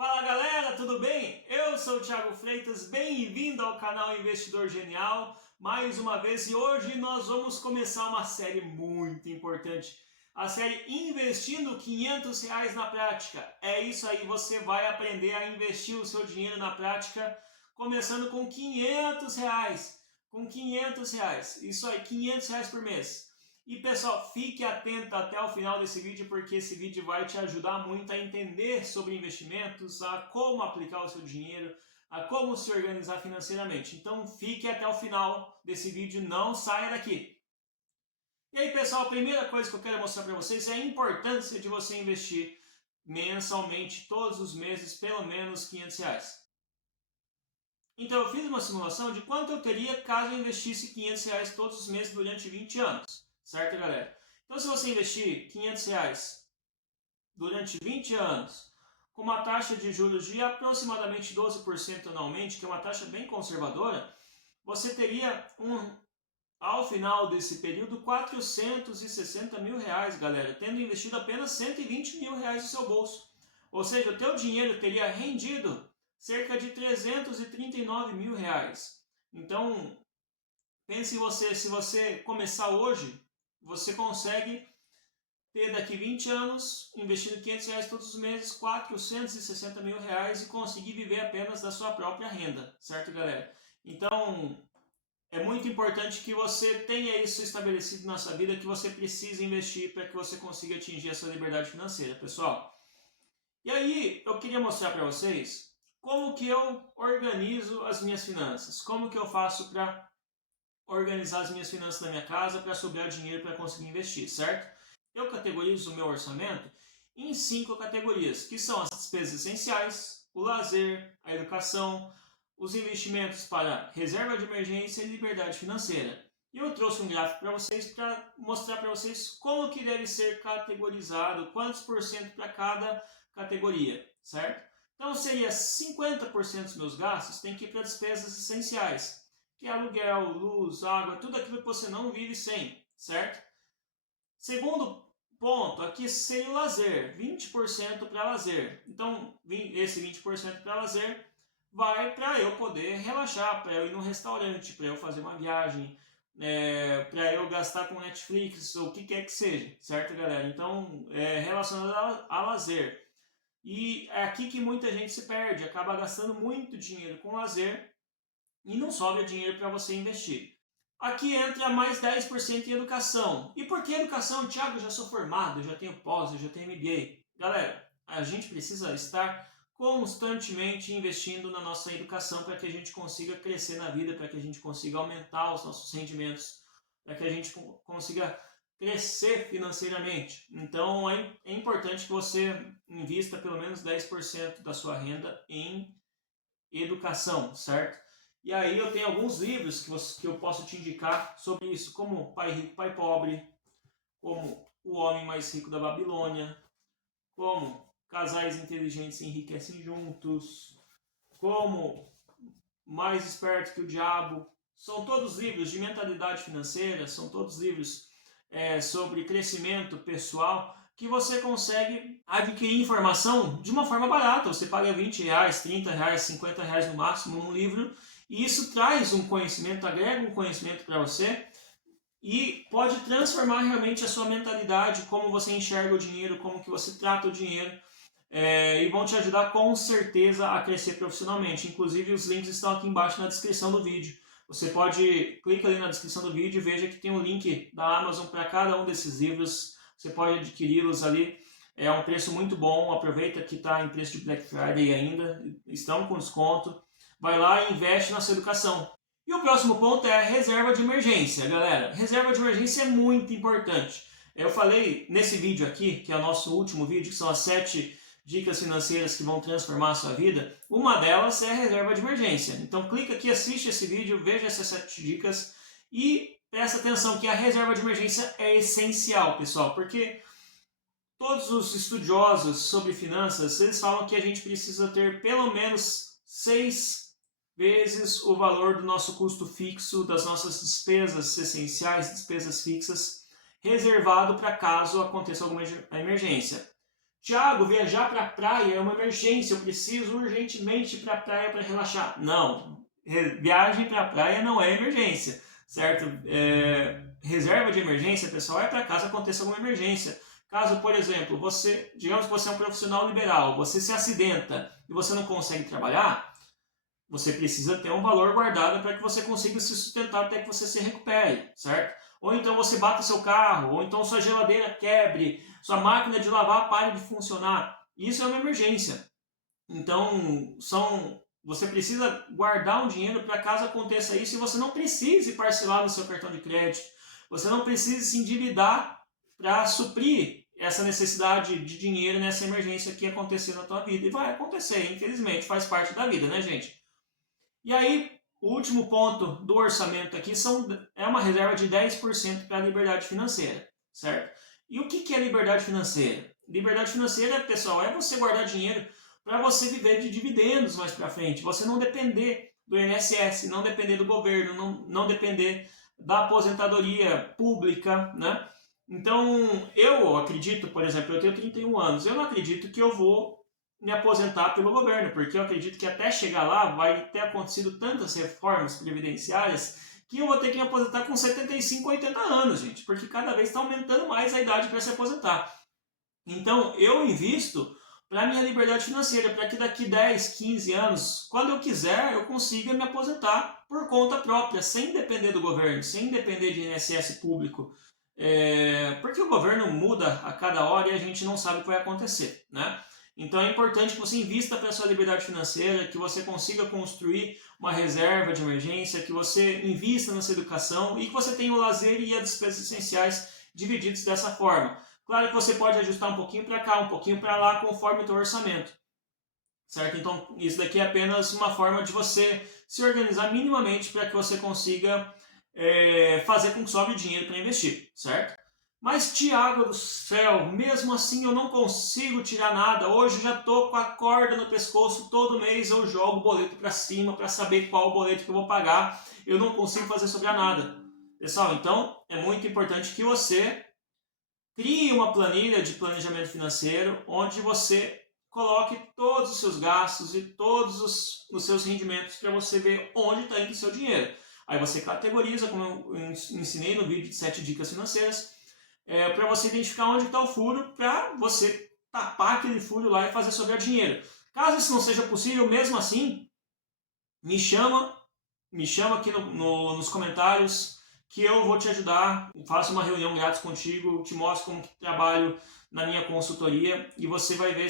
Fala galera, tudo bem? Eu sou o Thiago Freitas, bem-vindo ao canal Investidor Genial, mais uma vez, e hoje nós vamos começar uma série muito importante, a série Investindo R$ 500 na Prática. É isso aí, você vai aprender a investir o seu dinheiro na prática, começando com R$ 500, isso aí, R$ 500 por mês. E pessoal, fique atento até o final desse vídeo, porque esse vídeo vai te ajudar muito a entender sobre investimentos, a como aplicar o seu dinheiro, a como se organizar financeiramente. Então fique até o final desse vídeo, não saia daqui. E aí pessoal, a primeira coisa que eu quero mostrar para vocês é a importância de você investir mensalmente, todos os meses, pelo menos R$ 500. Então eu fiz uma simulação de quanto eu teria caso eu investisse R$ 500 todos os meses durante 20 anos. Certo, galera? Então, se você investir R$ 500 durante 20 anos, com uma taxa de juros de aproximadamente 12% anualmente, que é uma taxa bem conservadora, você teria, ao final desse período, R$ 460 mil, galera, tendo investido apenas R$ 120 mil no seu bolso. Ou seja, o teu dinheiro teria rendido cerca de R$ 339 mil. Então, pense em você, se você começar hoje, você consegue ter daqui 20 anos, investindo R$ 500 todos os meses, R$ 460 mil e conseguir viver apenas da sua própria renda, certo, galera? Então, é muito importante que você tenha isso estabelecido na sua vida, que você precisa investir para que você consiga atingir a sua liberdade financeira, pessoal. E aí, eu queria mostrar para vocês como que eu organizo as minhas finanças, como que eu faço para organizar as minhas finanças na minha casa para sobrar dinheiro para conseguir investir, certo? Eu categorizo o meu orçamento em 5 categorias, que são as despesas essenciais, o lazer, a educação, os investimentos para reserva de emergência e liberdade financeira. E eu trouxe um gráfico para vocês para mostrar para vocês como que deve ser categorizado, quantos por cento para cada categoria, certo? Então seria 50% dos meus gastos tem que ir para despesas essenciais, que é aluguel, luz, água, tudo aquilo que você não vive sem, certo? Segundo ponto, aqui seria o lazer, 20% para lazer. Então, esse 20% para lazer vai para eu poder relaxar, para eu ir num restaurante, para eu fazer uma viagem, para eu gastar com Netflix, ou o que quer que seja, certo, galera? Então, relacionado a lazer. E é aqui que muita gente se perde, acaba gastando muito dinheiro com lazer, e não sobra dinheiro para você investir. Aqui entra mais 10% em educação. E por que educação? Thiago, eu já sou formado, eu já tenho pós, eu já tenho MBA. Galera, a gente precisa estar constantemente investindo na nossa educação para que a gente consiga crescer na vida, para que a gente consiga aumentar os nossos rendimentos, para que a gente consiga crescer financeiramente. Então é importante que você invista pelo menos 10% da sua renda em educação, certo? E aí eu tenho alguns livros que eu posso te indicar sobre isso, como Pai Rico, Pai Pobre, como O Homem Mais Rico da Babilônia, como Casais Inteligentes Enriquecem Juntos, como Mais Esperto que o Diabo. São todos livros de mentalidade financeira, são todos livros sobre crescimento pessoal, que você consegue adquirir informação de uma forma barata. Você paga R$20, R$30, R$50 no máximo num livro, e isso traz um conhecimento, agrega um conhecimento para você e pode transformar realmente a sua mentalidade, como você enxerga o dinheiro, como que você trata o dinheiro, e vão te ajudar com certeza a crescer profissionalmente. Inclusive os links estão aqui embaixo na descrição do vídeo. Você pode, clica ali na descrição do vídeo e veja que tem um link da Amazon para cada um desses livros. Você pode adquiri-los ali, é um preço muito bom, aproveita que está em preço de Black Friday ainda, estão com desconto. Vai lá e investe na sua educação. E o próximo ponto é a reserva de emergência, galera. Reserva de emergência é muito importante. Eu falei nesse vídeo aqui, que é o nosso último vídeo, que são as 7 dicas financeiras que vão transformar a sua vida. Uma delas é a reserva de emergência. Então clica aqui, assiste esse vídeo, veja essas 7 dicas e presta atenção que a reserva de emergência é essencial, pessoal, porque todos os estudiosos sobre finanças, eles falam que a gente precisa ter pelo menos 6 vezes o valor do nosso custo fixo, das nossas despesas essenciais, despesas fixas, reservado para caso aconteça alguma emergência. Tiago, viajar para a praia é uma emergência, eu preciso urgentemente ir para a praia para relaxar. Não, viagem para a praia não é emergência, certo? Reserva de emergência, pessoal, é para caso aconteça alguma emergência. Caso, por exemplo, digamos que você é um profissional liberal, você se acidenta e você não consegue trabalhar, você precisa ter um valor guardado para que você consiga se sustentar até que você se recupere, certo? Ou então você bata seu carro, ou então sua geladeira quebre, sua máquina de lavar pare de funcionar. Isso é uma emergência. Então, você precisa guardar um dinheiro para caso aconteça isso e você não precise parcelar no seu cartão de crédito. Você não precisa se endividar para suprir essa necessidade de dinheiro nessa emergência que acontecer na tua vida. E vai acontecer, infelizmente, faz parte da vida, né, gente? E aí, o último ponto do orçamento aqui é uma reserva de 10% para a liberdade financeira, certo? E o que é liberdade financeira? Liberdade financeira, pessoal, é você guardar dinheiro para você viver de dividendos mais para frente, você não depender do INSS, não depender do governo, não depender da aposentadoria pública, né? Então, eu acredito, por exemplo, eu tenho 31 anos, eu não acredito que eu vou me aposentar pelo governo, porque eu acredito que até chegar lá vai ter acontecido tantas reformas previdenciárias que eu vou ter que me aposentar com 75, 80 anos, gente, porque cada vez está aumentando mais a idade para se aposentar. Então, eu invisto para minha liberdade financeira, para que daqui 10, 15 anos, quando eu quiser, eu consiga me aposentar por conta própria, sem depender do governo, sem depender de INSS público. Porque o governo muda a cada hora e a gente não sabe o que vai acontecer, né? Então é importante que você invista para a sua liberdade financeira, que você consiga construir uma reserva de emergência, que você invista na sua educação e que você tenha o lazer e as despesas essenciais divididos dessa forma. Claro que você pode ajustar um pouquinho para cá, um pouquinho para lá, conforme o teu orçamento, certo? Então isso daqui é apenas uma forma de você se organizar minimamente para que você consiga fazer com que sobre dinheiro para investir, certo? Mas, Tiago do céu, mesmo assim eu não consigo tirar nada. Hoje eu já estou com a corda no pescoço, todo mês eu jogo o boleto para cima para saber qual o boleto que eu vou pagar. Eu não consigo fazer sobre a nada. Pessoal, então é muito importante que você crie uma planilha de planejamento financeiro onde você coloque todos os seus gastos e todos os seus rendimentos para você ver onde está indo o seu dinheiro. Aí você categoriza, como eu ensinei no vídeo de 7 dicas financeiras, para você identificar onde está o furo, para você tapar aquele furo lá e fazer sobrar dinheiro. Caso isso não seja possível, mesmo assim, me chama aqui nos comentários que eu vou te ajudar, faço uma reunião grátis contigo, te mostro como que trabalho na minha consultoria e você vai ver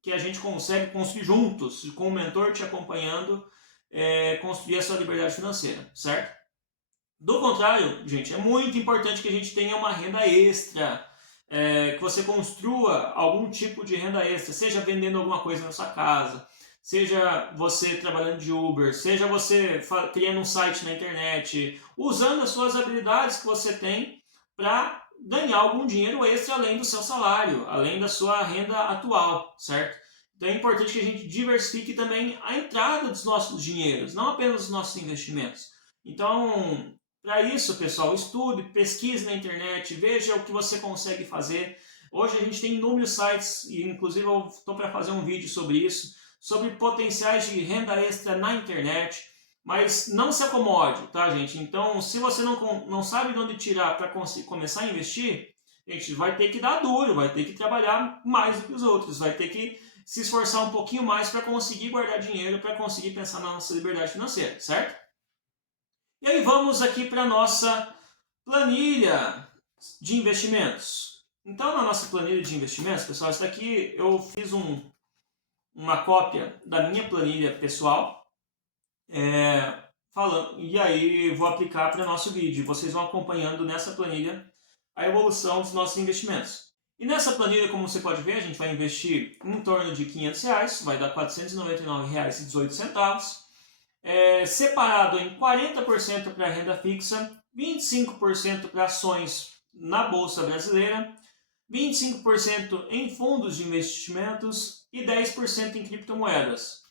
que a gente consegue construir juntos, com o mentor te acompanhando, construir a sua liberdade financeira, certo? Do contrário, gente, é muito importante que a gente tenha uma renda extra, que você construa algum tipo de renda extra, seja vendendo alguma coisa na sua casa, seja você trabalhando de Uber, seja você criando um site na internet, usando as suas habilidades que você tem para ganhar algum dinheiro extra além do seu salário, além da sua renda atual, certo? Então é importante que a gente diversifique também a entrada dos nossos dinheiros, não apenas os nossos investimentos. Então, para isso, pessoal, estude, pesquise na internet, veja o que você consegue fazer. Hoje a gente tem inúmeros sites, e inclusive eu estou para fazer um vídeo sobre isso, sobre potenciais de renda extra na internet, mas não se acomode, tá, gente? Então, se você não sabe de onde tirar para começar a investir, gente, vai ter que dar duro, vai ter que trabalhar mais do que os outros, vai ter que se esforçar um pouquinho mais para conseguir guardar dinheiro, para conseguir pensar na nossa liberdade financeira, certo? E aí vamos aqui para a nossa planilha de investimentos. Então, na nossa planilha de investimentos, pessoal, isso daqui eu fiz uma cópia da minha planilha pessoal, e aí vou aplicar para o nosso vídeo. Vocês vão acompanhando nessa planilha a evolução dos nossos investimentos. E nessa planilha, como você pode ver, a gente vai investir em torno de R$500, vai dar R$ 499,18. Separado em 40% para renda fixa, 25% para ações na Bolsa Brasileira, 25% em fundos de investimentos e 10% em criptomoedas.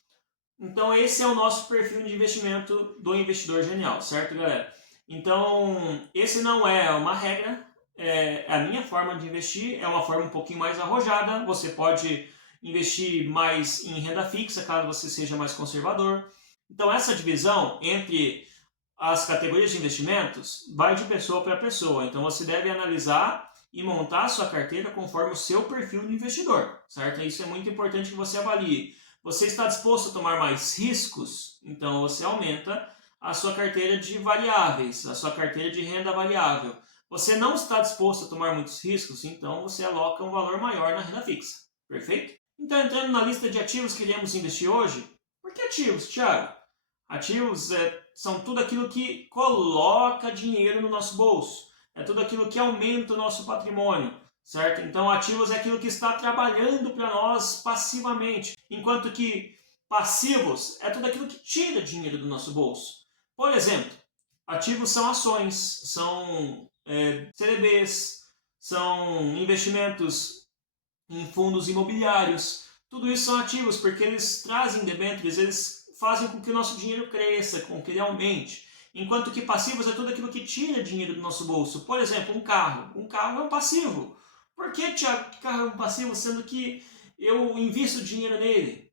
Então esse é o nosso perfil de investimento do investidor genial, certo, galera? Então esse não é uma regra, a minha forma de investir é uma forma um pouquinho mais arrojada. Você pode investir mais em renda fixa, caso você seja mais conservador. Então, essa divisão entre as categorias de investimentos vai de pessoa para pessoa. Então, você deve analisar e montar a sua carteira conforme o seu perfil de investidor, certo? Isso é muito importante que você avalie. Você está disposto a tomar mais riscos? Então, você aumenta a sua carteira de variáveis, a sua carteira de renda variável. Você não está disposto a tomar muitos riscos? Então, você aloca um valor maior na renda fixa. Perfeito? Então, entrando na lista de ativos que iremos investir hoje, por que ativos, Thiago? Ativos são tudo aquilo que coloca dinheiro no nosso bolso. É tudo aquilo que aumenta o nosso patrimônio, certo? Então, ativos é aquilo que está trabalhando para nós passivamente, enquanto que passivos é tudo aquilo que tira dinheiro do nosso bolso. Por exemplo, ativos são ações, são CDBs, são investimentos em fundos imobiliários. Tudo isso são ativos porque eles trazem debêntures, eles fazem com que o nosso dinheiro cresça, com que ele aumente. Enquanto que passivos é tudo aquilo que tira dinheiro do nosso bolso. Por exemplo, um carro. Um carro é um passivo. Por que, Thiago, que carro é um passivo, sendo que eu invisto dinheiro nele?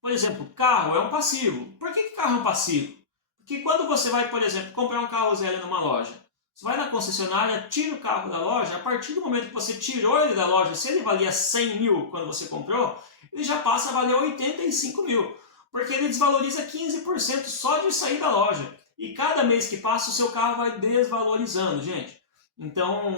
Por exemplo, carro é um passivo. Por que carro é um passivo? Porque quando você vai, por exemplo, comprar um carro zero numa loja, você vai na concessionária, tira o carro da loja, a partir do momento que você tirou ele da loja, se ele valia 100 mil quando você comprou, ele já passa a valer 85 mil. Porque ele desvaloriza 15% só de sair da loja. E cada mês que passa, o seu carro vai desvalorizando, gente. Então,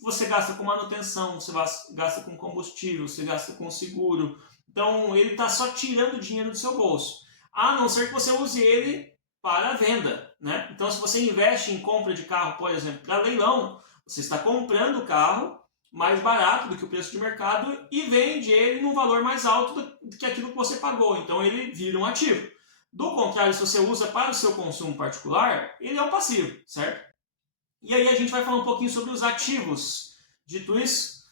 você gasta com manutenção, você gasta com combustível, você gasta com seguro. Então, ele está só tirando dinheiro do seu bolso. A não ser que você use ele para venda, né? Então, se você investe em compra de carro, por exemplo, para leilão, você está comprando o carro mais barato do que o preço de mercado e vende ele num valor mais alto do que aquilo que você pagou. Então, ele vira um ativo. Do contrário, se você usa para o seu consumo particular, ele é um passivo, certo? E aí a gente vai falar um pouquinho sobre os ativos. Dito isso,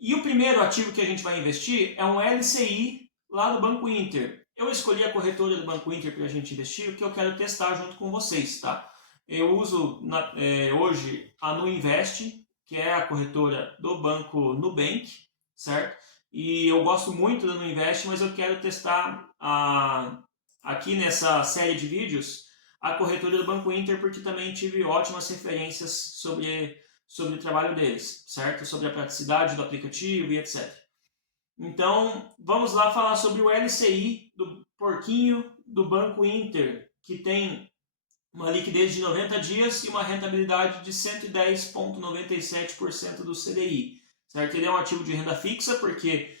e o primeiro ativo que a gente vai investir é um LCI lá do Banco Inter. Eu escolhi a corretora do Banco Inter para a gente investir, o que eu quero testar junto com vocês, tá? Eu uso hoje a Nuinvest, que é a corretora do Banco Nubank, certo? E eu gosto muito da Nuinvest, mas eu quero testar aqui nessa série de vídeos a corretora do Banco Inter, porque também tive ótimas referências sobre o trabalho deles, certo? Sobre a praticidade do aplicativo e etc. Então, vamos lá falar sobre o LCI do porquinho do Banco Inter, que tem uma liquidez de 90 dias e uma rentabilidade de 110,97% do CDI, certo? Ele é um ativo de renda fixa, porque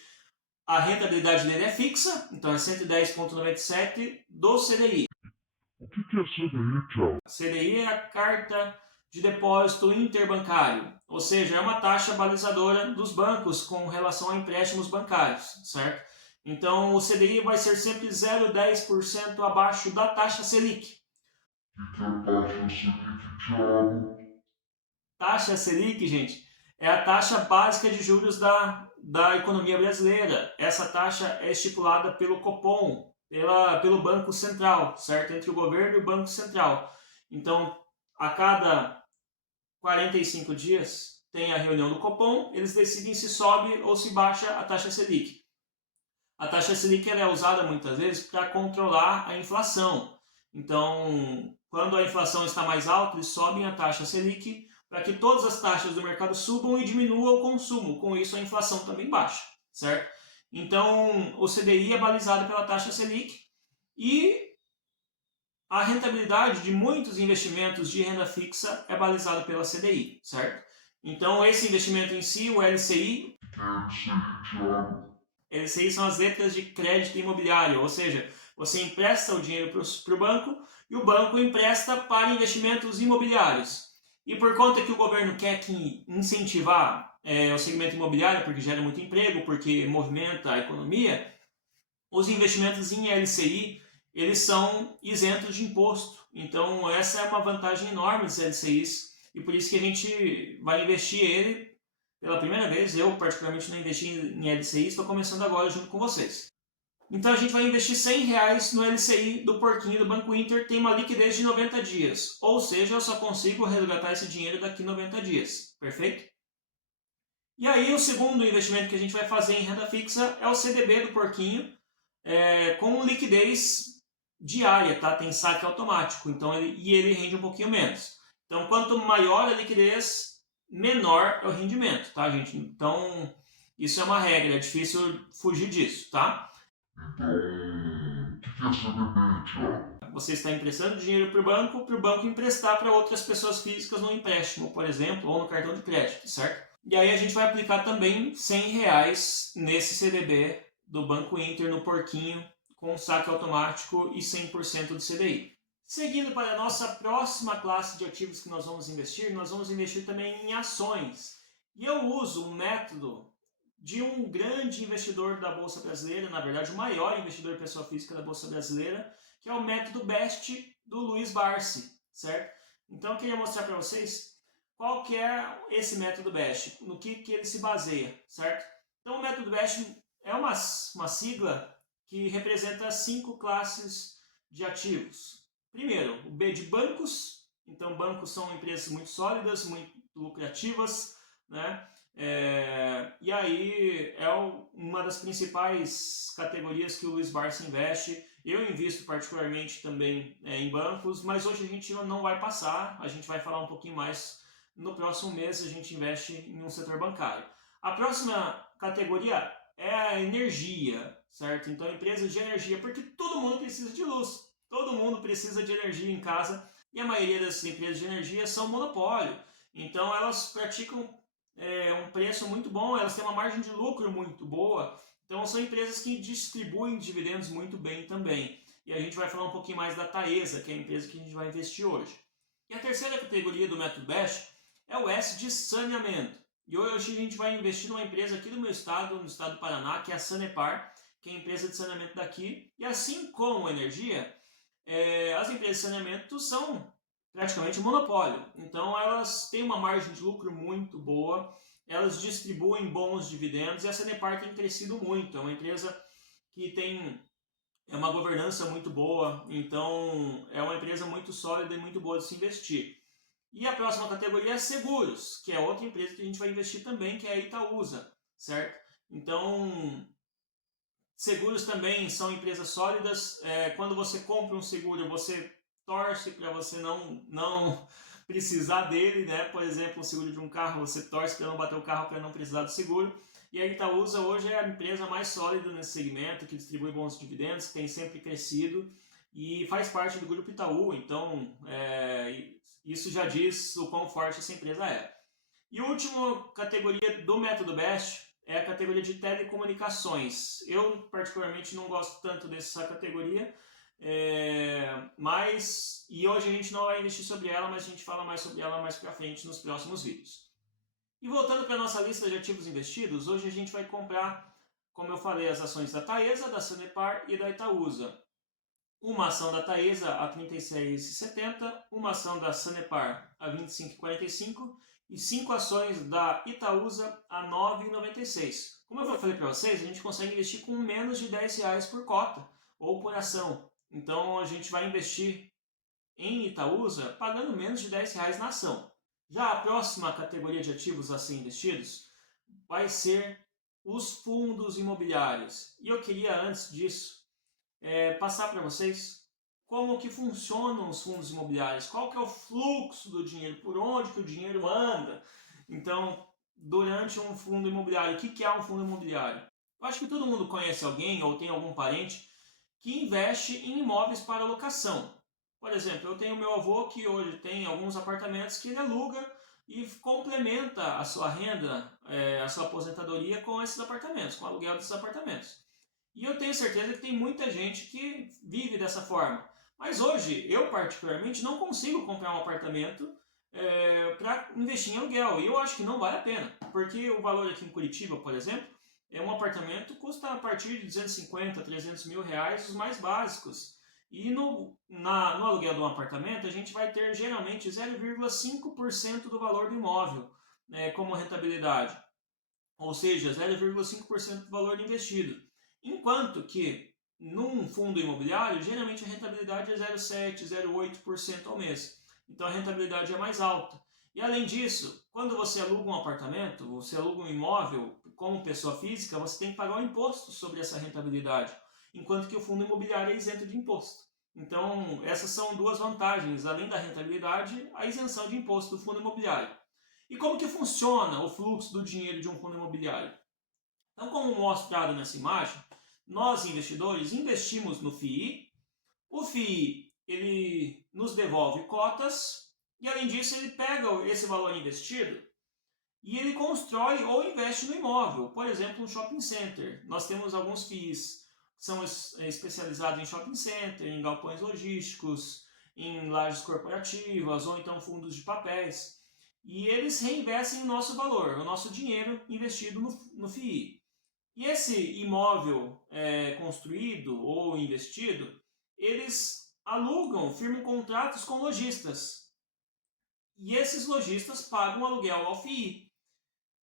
a rentabilidade dele é fixa, então é 110,97% do CDI. O que é CDI, Thiago? CDI é a carta de depósito interbancário, ou seja, é uma taxa balizadora dos bancos com relação a empréstimos bancários, certo? Então, o CDI vai ser sempre 0,10% abaixo da taxa Selic. O que é taxa Selic, Thiago? Taxa Selic, gente, é a taxa básica de juros da economia brasileira. Essa taxa é estipulada pelo Copom, pelo Banco Central, certo? Entre o governo e o Banco Central. Então, a cada 45 dias tem a reunião do Copom, eles decidem se sobe ou se baixa a taxa Selic. A taxa Selic é usada muitas vezes para controlar a inflação. Então, quando a inflação está mais alta, eles sobem a taxa Selic para que todas as taxas do mercado subam e diminua o consumo. Com isso, a inflação também baixa, certo? Então, o CDI é balizado pela taxa Selic e a rentabilidade de muitos investimentos de renda fixa é balizada pela CDI, certo? Então, esse investimento em si, o LCI, LCI são as letras de crédito imobiliário, ou seja, você empresta o dinheiro para o banco e o banco empresta para investimentos imobiliários. E por conta que o governo quer incentivar o segmento imobiliário, porque gera muito emprego, porque movimenta a economia, os investimentos em LCI eles são isentos de imposto. Então, essa é uma vantagem enorme dos LCIs e por isso que a gente vai investir ele pela primeira vez. Eu, particularmente, não investi em LCI, estou começando agora junto com vocês. Então, a gente vai investir R$100 no LCI do porquinho do Banco Inter, tem uma liquidez de 90 dias. Ou seja, eu só consigo resgatar esse dinheiro daqui a 90 dias. Perfeito? E aí o segundo investimento que a gente vai fazer em renda fixa é o CDB do Porquinho, com liquidez diária, tá? Tem saque automático, então ele rende um pouquinho menos. Então, quanto maior a liquidez, menor é o rendimento, tá, gente? Então, isso é uma regra, é difícil fugir disso, tá? Então, o que é CDB, Thiago? Você está emprestando dinheiro para o banco emprestar para outras pessoas físicas no empréstimo, por exemplo, ou no cartão de crédito, certo? E aí a gente vai aplicar também R$100 nesse CDB do Banco Inter no Porquinho, com saque automático e 100% do CDI. Seguindo para a nossa próxima classe de ativos que nós vamos investir também em ações. E eu uso um método de um grande investidor da Bolsa Brasileira, na verdade o maior investidor pessoa física da Bolsa Brasileira, que é o método BEST do Luiz Barsi, certo? Então eu queria mostrar para vocês qual que é esse método BEST, no que ele se baseia, certo? Então o método BEST é uma sigla que representa 5 classes de ativos. Primeiro, o B de bancos. Então bancos são empresas muito sólidas, muito lucrativas, né? E aí é uma das principais categorias que o Luiz Barsi investe. Eu invisto particularmente também em bancos, mas hoje a gente não vai passar, a gente vai falar um pouquinho mais. No próximo mês a gente investe em um setor bancário. A próxima categoria é a energia, certo? Então empresas de energia, porque todo mundo precisa de luz, todo mundo precisa de energia em casa e a maioria dessas empresas de energia são monopólio. Então elas praticam um preço muito bom, elas têm uma margem de lucro muito boa, então são empresas que distribuem dividendos muito bem também. E a gente vai falar um pouquinho mais da Taesa, que é a empresa que a gente vai investir hoje. E a terceira categoria do método BEST é o S de saneamento. E hoje a gente vai investir numa empresa aqui do meu estado, no estado do Paraná, que é a Sanepar, que é a empresa de saneamento daqui. E assim como a energia, as empresas de saneamento são praticamente um monopólio. Então elas têm uma margem de lucro muito boa, elas distribuem bons dividendos e a Sanepar tem crescido muito. É uma empresa que tem uma governança muito boa, então é uma empresa muito sólida e muito boa de se investir. E a próxima categoria é seguros, que é outra empresa que a gente vai investir também, que é a Itaúsa, certo? Então, seguros também são empresas sólidas. Quando você compra um seguro, você torce para você não precisar dele, né? Por exemplo, o seguro de um carro, você torce para não bater o carro, para não precisar do seguro. E a Itaúsa hoje é a empresa mais sólida nesse segmento, que distribui bons dividendos, que tem sempre crescido e faz parte do grupo Itaú, então isso já diz o quão forte essa empresa é. E a última categoria do método BEST é a categoria de telecomunicações. Eu particularmente não gosto tanto dessa categoria, e hoje a gente não vai investir sobre ela, mas a gente fala mais sobre ela mais pra frente nos próximos vídeos. E voltando para a nossa lista de ativos investidos, hoje a gente vai comprar, como eu falei, as ações da Taesa, da Sanepar e da Itaúsa. Uma ação da Taesa a R$ 36,70, uma ação da Sanepar a R$ 25,45 e 5 ações da Itaúsa a R$ 9,96. Como eu falei para vocês, a gente consegue investir com menos de R$10 por cota ou por ação. Então a gente vai investir em Itaúsa pagando menos de R$10 na ação. Já a próxima categoria de ativos a ser investidos vai ser os fundos imobiliários. E eu queria, antes disso, passar para vocês como que funcionam os fundos imobiliários, qual que é o fluxo do dinheiro, por onde que o dinheiro anda. Então, durante um fundo imobiliário, o que é um fundo imobiliário? Eu acho que todo mundo conhece alguém ou tem algum parente que investe em imóveis para locação. Por exemplo, eu tenho meu avô que hoje tem alguns apartamentos que ele aluga e complementa a sua renda, a sua aposentadoria com esses apartamentos, com o aluguel desses apartamentos. E eu tenho certeza que tem muita gente que vive dessa forma. Mas hoje, eu particularmente não consigo comprar um apartamento para investir em aluguel. E eu acho que não vale a pena. Porque o valor aqui em Curitiba, por exemplo, um apartamento custa a partir de 250, 300 mil reais, os mais básicos. E no aluguel de um apartamento, a gente vai ter geralmente 0,5% do valor do imóvel como rentabilidade. Ou seja, 0,5% do valor investido. Enquanto que num fundo imobiliário, geralmente a rentabilidade é 0,7%, 0,8% ao mês. Então a rentabilidade é mais alta. E além disso, quando você aluga um apartamento, você aluga um imóvel como pessoa física, você tem que pagar um imposto sobre essa rentabilidade, enquanto que o fundo imobiliário é isento de imposto. Então, essas são duas vantagens, além da rentabilidade, a isenção de imposto do fundo imobiliário. E como que funciona o fluxo do dinheiro de um fundo imobiliário? Então, como mostrado nessa imagem, nós investidores investimos no FII, o FII ele nos devolve cotas e além disso ele pega esse valor investido e ele constrói ou investe no imóvel, por exemplo, um shopping center. Nós temos alguns FIIs que são especializados em shopping center, em galpões logísticos, em lajes corporativas ou então fundos de papéis. E eles reinvestem o nosso valor, o nosso dinheiro investido no FII. E esse imóvel construído ou investido, eles alugam, firmam contratos com lojistas. E esses lojistas pagam aluguel ao FII.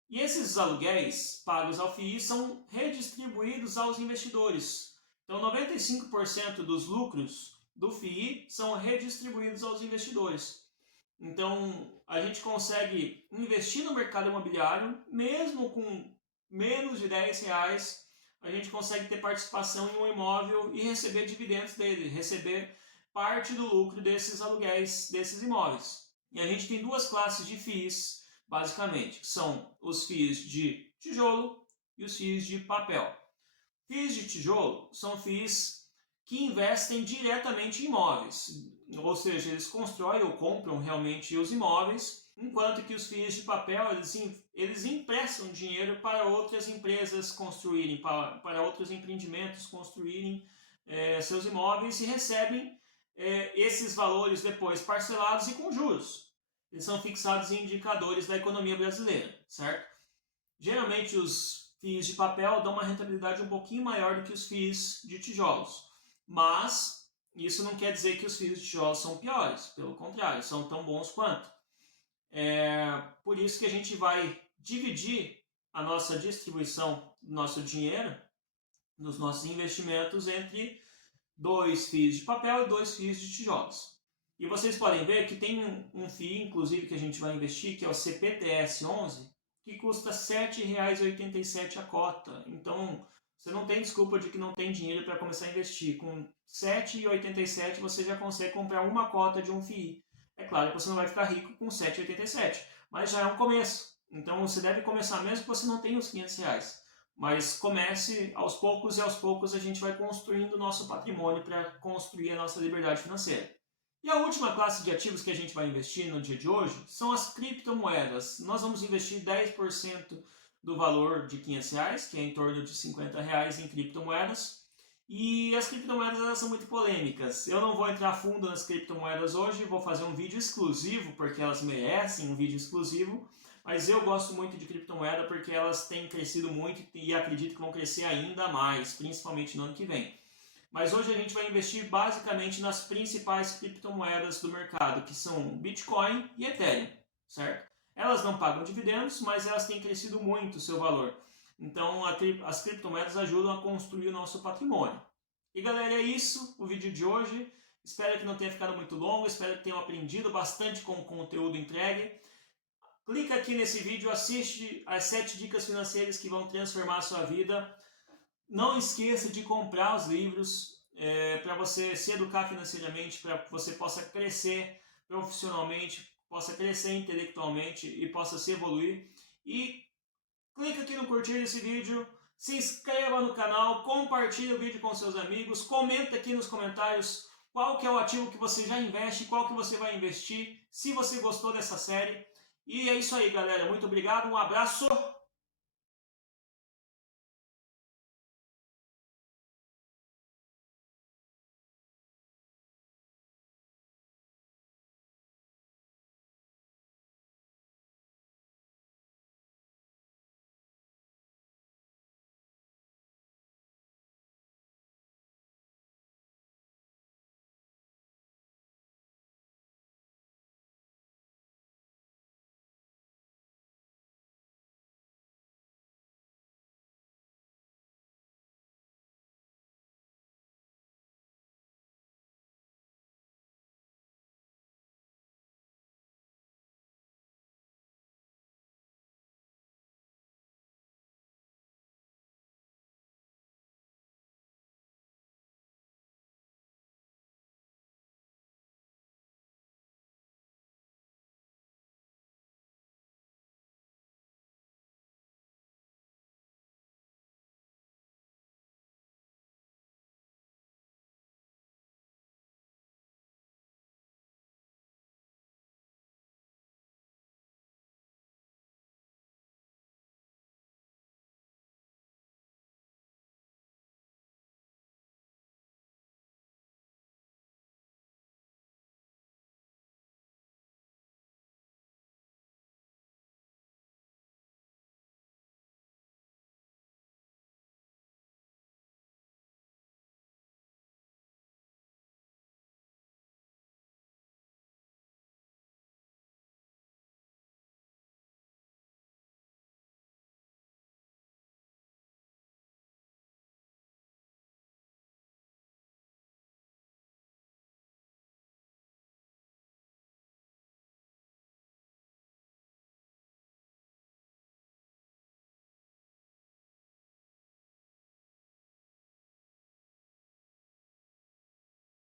E esses aluguéis pagos ao FII são redistribuídos aos investidores. Então, 95% dos lucros do FII são redistribuídos aos investidores. Então, a gente consegue investir no mercado imobiliário, mesmo com menos de R$10, a gente consegue ter participação em um imóvel e receber dividendos dele, receber parte do lucro desses aluguéis, desses imóveis. E a gente tem duas classes de FIIs, basicamente, que são os FIIs de tijolo e os FIIs de papel. FIIs de tijolo são FIIs que investem diretamente em imóveis, ou seja, eles constroem ou compram realmente os imóveis, enquanto que os FIIs de papel eles emprestam dinheiro para outras empresas construírem, para outros empreendimentos construírem seus imóveis e recebem esses valores depois parcelados e com juros. Eles são fixados em indicadores da economia brasileira, certo? Geralmente os FIIs de papel dão uma rentabilidade um pouquinho maior do que os FIIs de tijolos, mas isso não quer dizer que os FIIs de tijolos são piores, pelo contrário, são tão bons quanto. Por isso que a gente vai dividir a nossa distribuição do nosso dinheiro, dos nossos investimentos, entre 2 FIIs de papel e 2 FIIs de tijolos. E vocês podem ver que tem um FII, inclusive, que a gente vai investir, que é o CPTS11, que custa R$ 7,87 a cota. Então, você não tem desculpa de que não tem dinheiro para começar a investir. Com R$ 7,87 você já consegue comprar uma cota de um FII. É claro que você não vai ficar rico com R$ 7,87, mas já é um começo. Então, você deve começar mesmo que você não tenha os R$500. Mas comece aos poucos e aos poucos a gente vai construindo o nosso patrimônio para construir a nossa liberdade financeira. E a última classe de ativos que a gente vai investir no dia de hoje são as criptomoedas. Nós vamos investir 10% do valor de R$500, que é em torno de R$50 em criptomoedas. E as criptomoedas elas são muito polêmicas. Eu não vou entrar a fundo nas criptomoedas hoje, vou fazer um vídeo exclusivo, porque elas merecem um vídeo exclusivo. Mas eu gosto muito de criptomoeda porque elas têm crescido muito e acredito que vão crescer ainda mais, principalmente no ano que vem. Mas hoje a gente vai investir basicamente nas principais criptomoedas do mercado, que são Bitcoin e Ethereum, certo? Elas não pagam dividendos, mas elas têm crescido muito o seu valor. Então as criptomoedas ajudam a construir o nosso patrimônio. E galera, é isso o vídeo de hoje. Espero que não tenha ficado muito longo, espero que tenham aprendido bastante com o conteúdo entregue. Clica aqui nesse vídeo, assiste as 7 dicas financeiras que vão transformar a sua vida. Não esqueça de comprar os livros para você se educar financeiramente, para que você possa crescer profissionalmente, possa crescer intelectualmente e possa se evoluir. E clica aqui no curtir desse vídeo, se inscreva no canal, compartilhe o vídeo com seus amigos, comenta aqui nos comentários qual que é o ativo que você já investe, qual que você vai investir, se você gostou dessa série. E é isso aí, galera. Muito obrigado, um abraço!